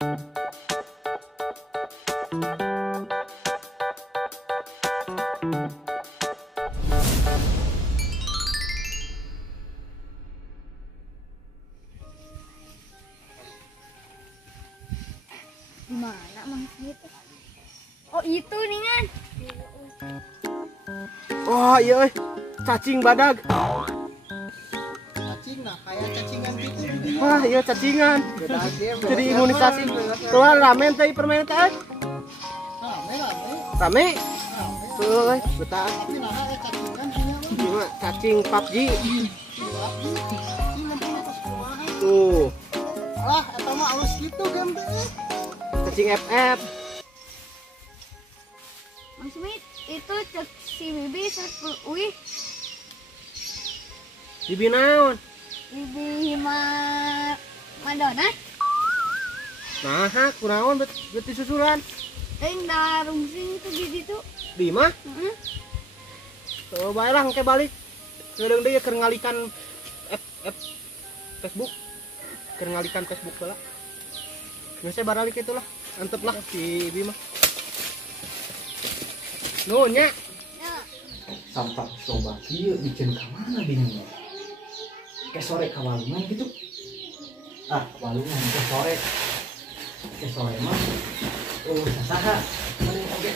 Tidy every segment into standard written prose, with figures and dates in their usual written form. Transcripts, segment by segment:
Mana Mang itu? Oh itu nih kan. Oh iya, cacing badag. Cacing nah kayak cacingan gitu. Wah iya cacingan. Jadi imunisasi. Tuh ramen teh permen teh. Rame. Rame. Tuh betah. Tapi nah cacingan punya mah. Gimana cacing PUBG. Cacing nanti pas kumaha. Tuh Alah eta mah alus gitu game teh. cacing FF. Mang Smith itu cek si Bibi wih Bibi naon? Bibi Madonna. Nah, kunaon bet disusuran. Teng darung sing itu Bibi tuh. Di mah? Heeh. Tuh bae lah engke balik. Ngedeung deui keur ngalikan Facebook. Keur ngalikan Facebook bae lah. Geus baralik itulah. Antep lah si Bibi mah. Nuhun nya. Ya. Sampah coba kieu bikin ka mana bingung. Ke sore ka walungan gitu. Walungan ke sore. Ke sore mah sasaha. Mending oge.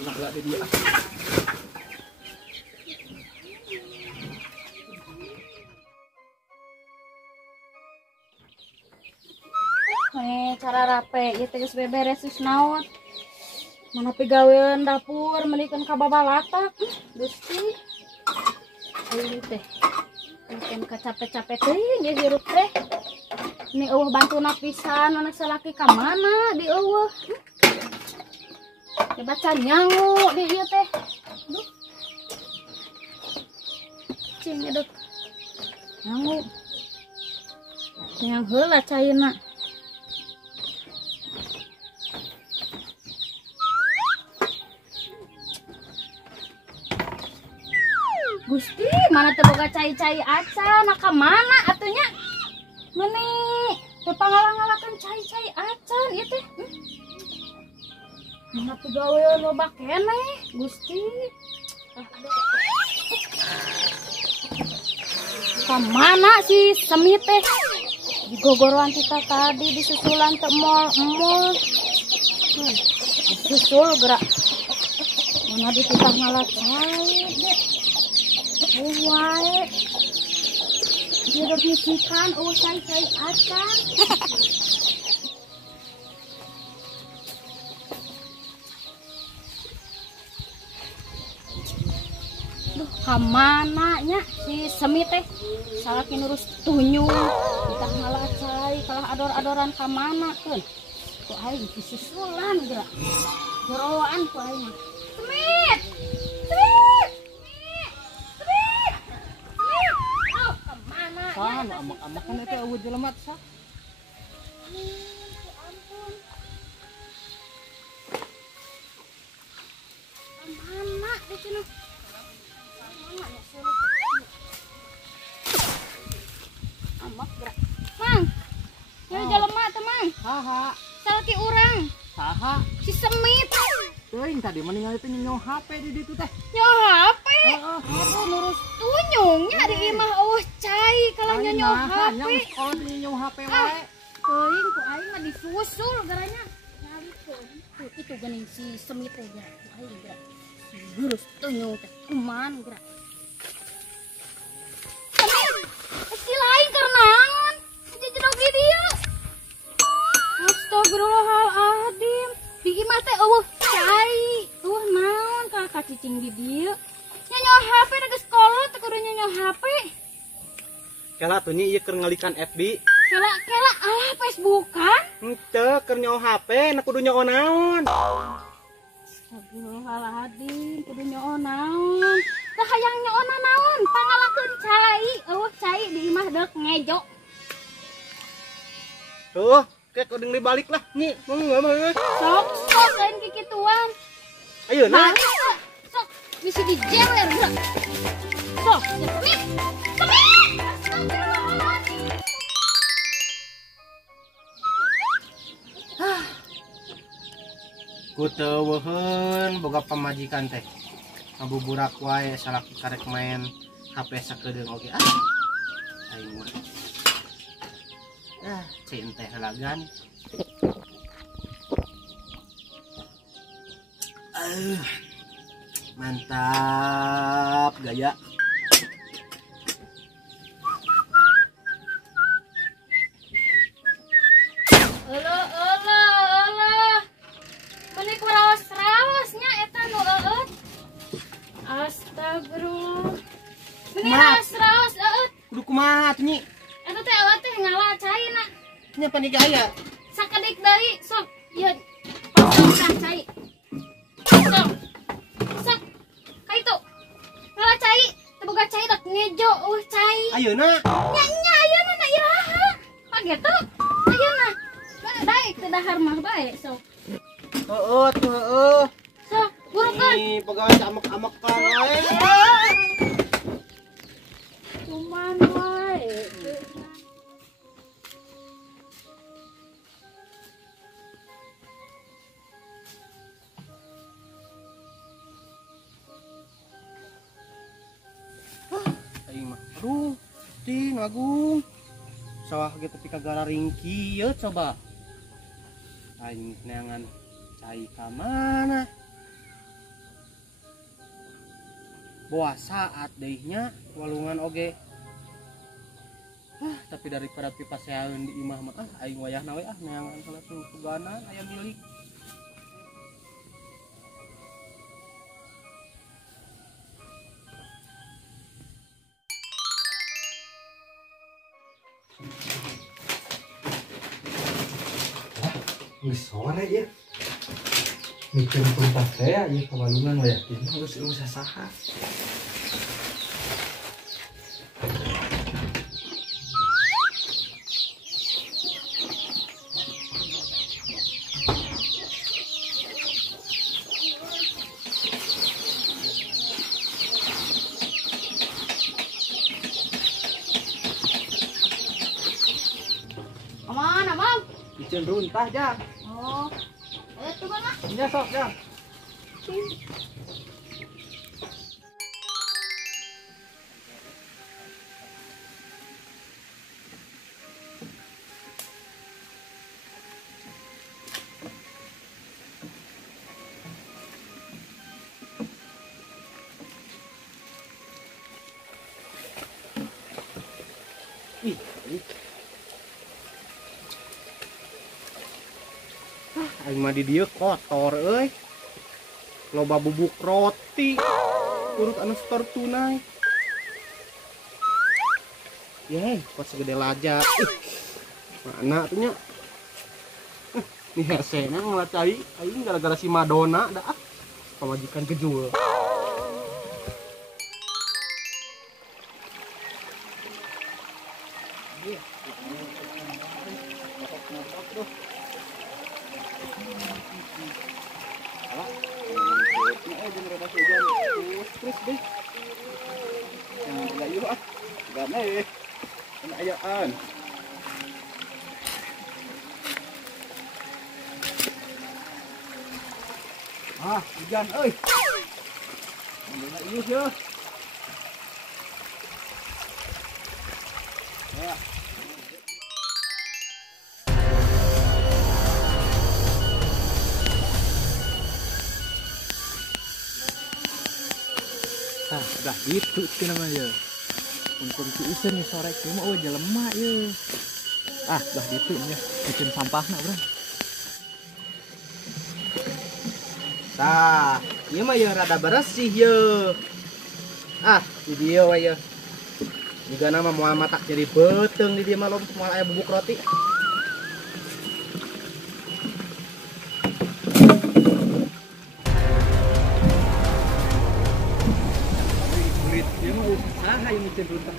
Enak gak di dia. Cara rape ieu teh geus beberes geus naon. Mana pigawean dapur melikeun ka babalatak. Gusti. Ieu teh. Mungkin kacapek-capek teuing ge hirup teh. Ini eueuh bantuna pisan anak salaki ka mana di eueuh. Baca nyangu di ieu teh. Aduh. Cing eduk. Nyangu. Yang heula caina. Gusti, mana teu boga cai-cai acan, nah ka mana atunya? Meni, teu pangalang-ngalakan cai-cai acan ieu teh. Mana pegawean loba keneh, Gusti. Ka mana si Semi teh? Di gogoroan kita tadi disusulan teu mall. Susul gerak. Mana dititah ngalacai deh. Wae. Dia udah bisikan, cai acan. Duh, kamana nya si Semi teh? Salaki nurus tunyung, kita ngalacai, kalah ador-adoran kamana keun. Ku aing disusulan geura. Joroan ku aing. Semit! Kan amak-amak kan itu eueuh jelema teh. Mana di sini? Amak gerak. Mang. Ya jelema teh, Mang. Saha? Salaki urang. Saha? Si Semit. Teuing tadi meninggal itu nyonya HP di ditu teh. Nyoh HP. Aduh nurus tunyungnya di imah eueuh cai kalau nyonya HP. Yang sekolah di nyonya HP wae. Teuing ku aing mah disusul garanya. Nyalikeun. Tuh itu geuning si Semit teh gerak. Ku aing gerak. Nurus tunyung teh kuman gerak. Semit. Si lain karnaon? Jejedog di dieu. Astagfirullahaladzim. Di imah teh eueuh cai. Eueuh naon ka cicing di dieu? Nyonya HP geus kolot teh kudu nyonya HP. Kela tuh nya ieu keur ngalikan FB. Kela ah Facebookan. Henteu keur nyaho HP na kudu nyaho naon. Astagfirullahaladzim, kudu nyaho naon. Tah hayang nyaho naon? Pangalakeun cai, eueuh cai di imah deuk ngejo. Tuh, kayak kudu dibalik lah. Nyi, mau. Sok lain kikituan. Ayeuna. Sok bisa dijewer. Sok, Semit. Kuteuweun boga pamajikan teh. Ngabuburak wae salaki karek main HP sakedeung oge. Aing mah. Cing teh halagan. Mantap gaya. Menik raos-raosnya eta nu eueut. Astagfirullah. Menik raos-raos eueut. Kudu kumaha atuh nyi? Eta teh eueut teh ngala caina. Nya panik aya. Sakedik deui sok ieu pasang cai. Sok. Kaitu. Ngala cai, teu boga cai dak ngejo cai. Ayeuna. Nya ayeuna na iraha. Pagetu. Ayeuna. Daek teu dahar mah bae sok. Heeh. Sok, burukan. Ih, pegawai amek-amekan wae. Cuman wae. Aing mah. Aduh, ting agung. Sawah ge tapi kagara ringki ye coba. Aing neangan cai ka mana? Boa saat deihnya walungan oge. Tapi daripada pipaseaeun di imah mah aing wayahna we neangan salah tuganan aya milik. Geus sore ya. Mikir tempat teh ya kawalungan we yakin geus usah saha. Aman, aman. Bikin runtah ja. Oh. Itu mana? Ya sok ja. Aing mah di dieu kotor euy. Loba bubuk roti. Urut anu store tunai. Yeh, pot segede laja. Mana atuh nya? Ini hersena ngelacai aing gara-gara si Madonna dah. Pamajikan kejul. Terus deh. Jangan berlayu ah. Gana eh. Ini ayaan. Hujan euy. Berlayu ya. Ya. Dah gitu itu namanya. Untuk si Isen nih sore cuma jelema ya. Dah gitu nya. Bikin sampahna, Bro. Tah, ieu mah yang rada bersih ye. Di dieu we ye. Juga nama moal matak jadi beteung di dieu mah lom moal aya bubuk roti. Dia mau usaha yang bikin runtah.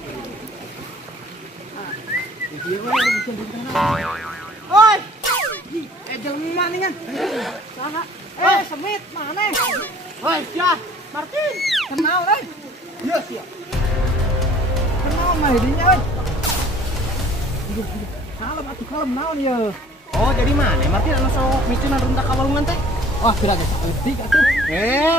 Dia mah yang bikin runtah. Oi! Jelema nih kan. Saha? Semit mana? Oi, sia. Martin, kenal euy. Iya sia. Kenal mah dinya euy. Salam atuh kalem naon ye. Oh, jadi mana? Martin anu sok micunan runtah kawalungan teh? Wah, kira geus eutik atuh.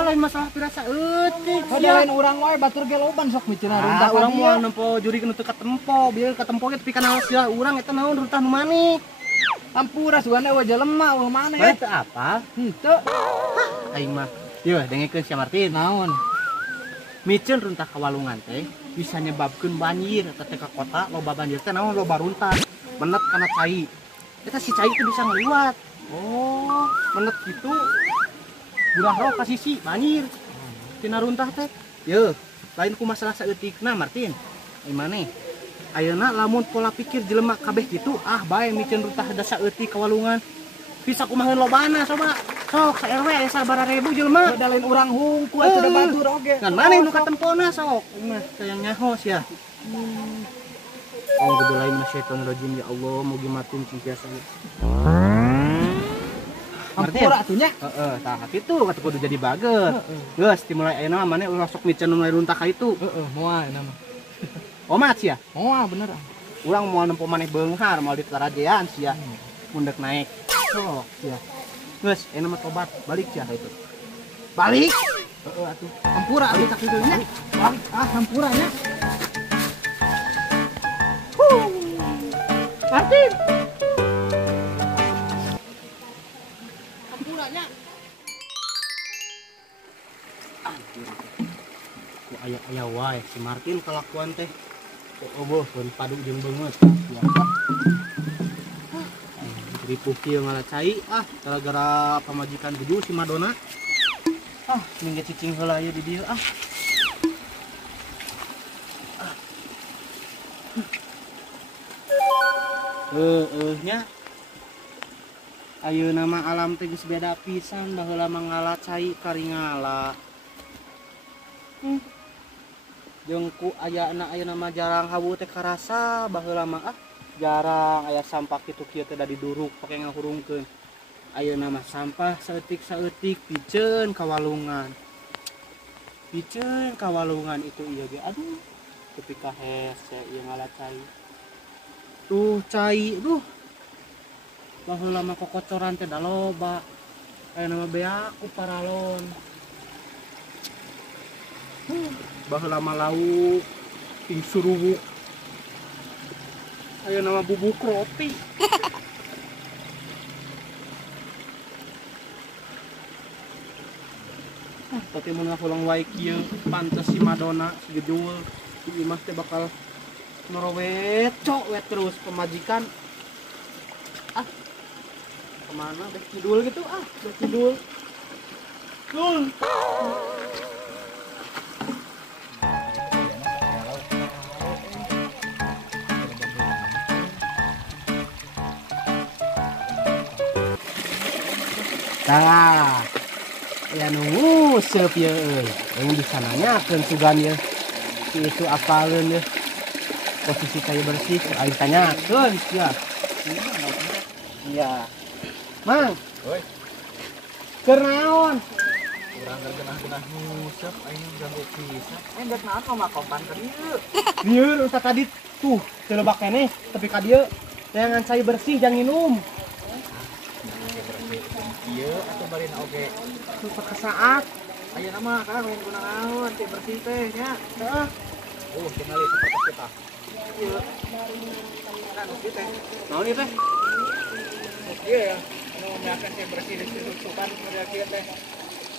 Lain masalah pirasa eutik. Kada lain urang wae batur ge loban sok micina runtah ka Urang dieu. moal nempo juri nu teu katempo, bieu katempo ge tapi kana sia urang eta naon runtah nu maneh. Ampura sugana we jelema we maneh. Bae teu apa? Henteu. Aing mah. Yeuh, dengekeun sia Martin. Naon? Micen runtah kawalungan teh bisa nyebabkeun banjir eta teh ka kota loba banjir teh naon loba runtah. Menet kana cai. Eta si cai teh bisa ngaliwat. Oh, menet kitu. Burah roh ka sisi banjir. Tina runtah teh. Yeuh, lain ku masalah saeutikna Martin. Ai maneh? Ayeuna lamun pola pikir jelema kabeh kitu, bae micen runtah da saeutik kawalungan. Bisa kumaheun lobana coba. Sok sa RW aya sabaraha ribu jelema. Kada lain urang hungku atuh da batur oge. Ngan maneh nu katempona sok. Mah sayang nyahos ya. A'udzubillahi minasyaitonir rajim. Ya Allah, mugi matin cingkiasa. Ampura atuh nya. Heeh, tah kitu kata kudu jadi bager. Geus dimulai ayeuna maneh ulah sok micen mulai runtah ka itu. Heeh, moal eta mah. Omat sia. Moal bener. Urang moal nempo maneh beunghar moal di Tarajean sia. Mundek naik. Sok sia. Geus, ayeuna mah tobat, balik sia ka itu. Balik. Heeh atuh. Ampura atuh tak kitu nya. Balik ampura nya. Martin. Ampuranya. Ku aya wae si Martin kalakuan teh. Eueuh pun padu jeung beungeut. Ripuh kieu ngalacai gara-gara pamajikan gede si Madonna. Mingge cicing heula aya di dieu nya ayeuna mah alam teh geus beda pisan baheula mah ngalacai karingala. Jeung ku ayeuna mah jarang hawu teh karasa baheula mah jarang aya sampah kitu-kitu teh da diduruk pake ngahurungkeun. Ayeuna mah sampah saeutik-saeutik piceun kawalungan. Piceun kawalungan itu ieu ge aduh tepi ka hese ieu ngalacai. Tuh cai duh. Baheula mah kokocoran teh da loba. Ayeuna mah beak ku paralon. Baheula mah lauk ting suruwuk. Ayeuna mah bubuk roti. Tapi mun ngapulang wae kieu pantes si Madonna si Gedul si Imas teh bakal ngerowecok wet terus pemajikan. Kemana bek kidul gitu bek kidul. Tah, ya nunggu seup ya euy. Yang bisa nanyakeun sugan ya. Si itu apaleun ya. Posisi kayu bersih, aing tanyakeun ya. Iya. Mang. Oi. Keur naon? Urang gergenah-genah ngusep aing ganggu pisan. Aing geus naon mah makopan ka dieu. Lieur usah tadi tuh, teu lebak keneh tepi ka dieu. Jangan cair bersih, jangan minum. Ieu atuh barina oge. Susah kesaat. Ayeuna mah kan lain guna naon teh bersih teh nya. Heeh. Tinggal seperti kita. Ieu. Kan oke teh. Naon ieu teh? Ieu ya. Anu miakeun teh bersih di sukan model kieu teh.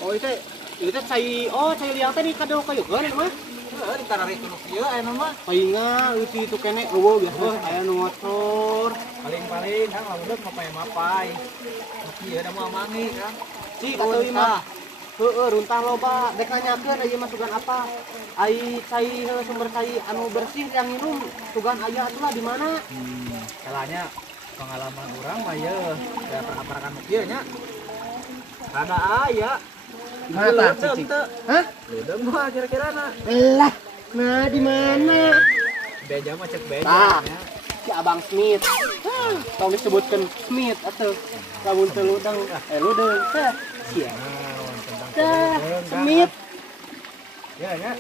Oh itu cai liang teh di kadeu kayeukeun mah. Heeh, ditarari tuluh kieu ayeuna mah. Painga itu kene eueuh biasa aya nu ngocor. Paling-paling kan lamun mapai-mapai. Kieu da moal mangi kan. Si kata imah. Heeh, runtah loba. Dek nanyakeun ieu mah sugan apa? Ai cai sumber cai anu bersih yang minum sugan aya atuh di mana? Salahnya pengalaman orang mah ye da peraparakan kieu nya. Rada aya. Mana tah cicing? Hah? Leudeng mah kira-kirana. Lah, nah di mana? Beja mah cek beja Tah. nya. Si Abang Smith. Tong disebutkan Smith atuh. Lamun teu ludeng, ludeng. Tah, sia. Naon tentang Tah, leudeng, Smith. Ya nya.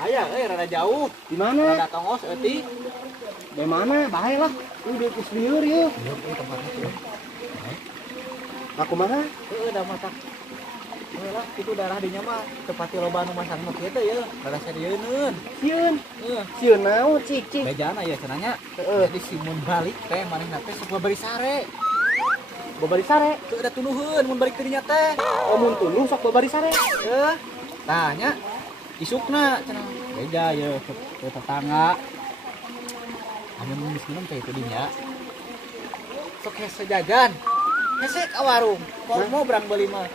Aya rada jauh. Di mana? Rada tongos eutik. Di mana? Bae lah. Udah geus lieur ieu. Tempatnya tuh. Aku mah da mata lah itu darah dinya mah tepati loba anu masang nu kieu teh ya darah sadieun sieun. Sieun naon cik. bejana ya cenanya jadi simun balik teh manehna teh sok bari sare Babari sare. teu ada tunuheun mun balik teh dinya teh Oh mun tuluh sok babari sare. tanya isukna cenah beja ya ke tetangga anu minum teh itu dinya sok hese jajan hese ka warung kalau mau berang beli mah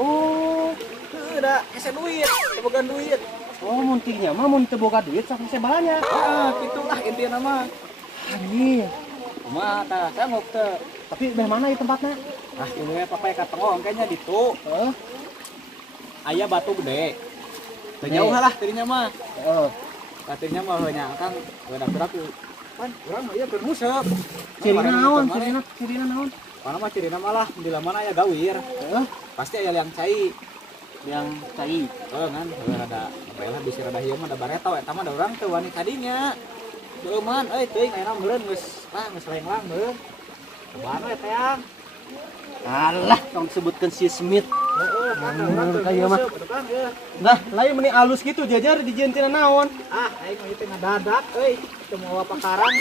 Oh, teu da hese duit teu boga duit mun tingnya mah mun teu boga duit sok hese balanya. gitulah intinya mah Anjir. kumaha tah sanggup teu Tapi beh mana ieu tempatna? ieu we papai ka tengong kayaknya ditu aya batu gede teu jauh lah tadinya mah tadinya mah heunya kan udah beraku kan urang mah ieu keur musep Cirina naon? Cirina naon? mana mah cirina malah di lamana aya gawir pasti aya liang cai Yang cai. kan rada baelah bisi rada hieu mah da bareto eta mah da urang teu wani kadinya deuman teuing ayeuna meureun geus lenglang meureun cobaan we teang Alah, tong sebutkeun si Smith. kan urang teu Kayak mah. musep kan ya Nah, lain meni alus gitu jajar di jentina naon. aing mah ieu teh ngadadak teu mau pakarang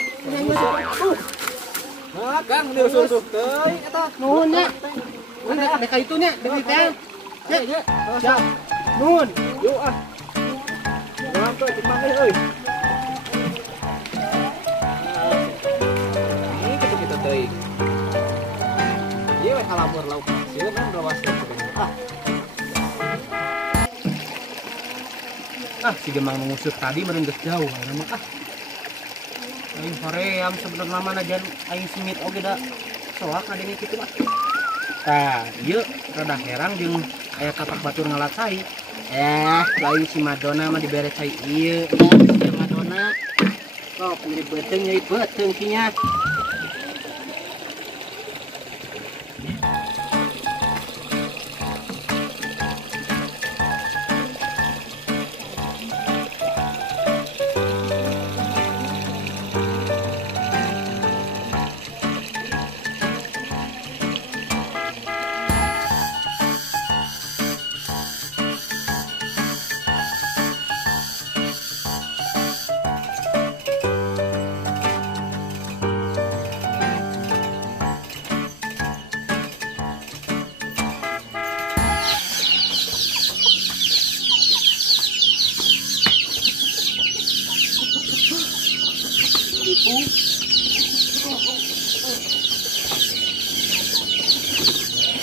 nah kan dia usul-usul teuing eta Nuhun nya. Ada ka itu nya, deui teh. nya Ya. Nuhun. yuk urang teh cek maneh euy ini kita teuing ieu we kalamur lauk sieun kan rawas Si Gemang mengusir tadi meureun geus jauh ayeuna mah Aing hoream sebenarnya mah najan aing Smith oge da soak ngadenge kitu mah. Tah, ieu rada herang jeung aya tapak batur ngalat cai. Lain si Madonna mah dibere cai ieu ya, si Madonna. Sok mirip beuteung nyai beuteung kinya.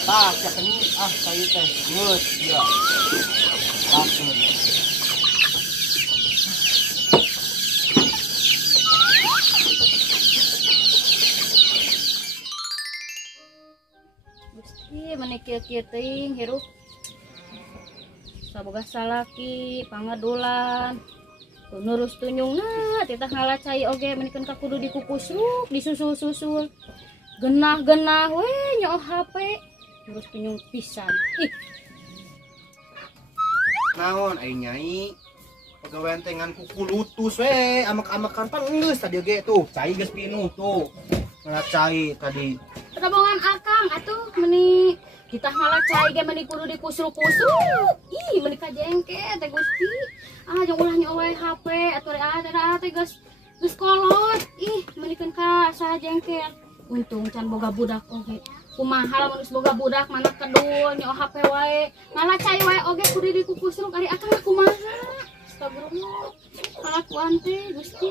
Tah, cek ini kayu teh. Geus, ya. Langsung. Gusti meni kieu-kieu teuing hirup saboga salaki pangadulan nurus tunyungna titah ngalacai oge menikeun ka kudu dikukusruk disusul-susul genah-genah we nyoh HP terus tunyung pisan ih Naon ai nyai? Pagawean teh ngan kuku lutus we, amek-amekan pan geus tadi ge tuh, cai geus pinuh tuh. Ngalacai tadi. Terobongan akang atuh meni kita ngalacai ge meni kudu dikusruk-kusruk. Ih meni kajengke teh Gusti. Jeung ulah nyowe HP atuh teh geus kolot. Ih menikeun ka sajengke. Untung can boga budak oge. Kumaha lamun geus boga budak mana kedul nyoh HP wae. Ngalacai wae oge kudu dikukusruk ari akang kumaha. Astagfirullah. Kalakuan teh Gusti.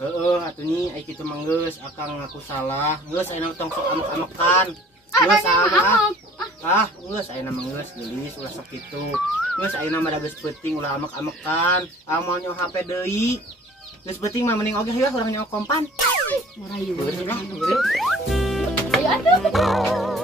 Atuh nyi ai kitu mah geus akang ngaku salah. Geus ayeuna tong sok amek-amekan. Geus geus ayeuna mah geus geulis ulah sok kitu. Geus ayeuna mah da geus peuting ulah amek-amekan. Amal nyoh HP deui. Geus peuting mah mending oge heula urang nyoh kompan. Marayu. Beureuh. Ayo atuh.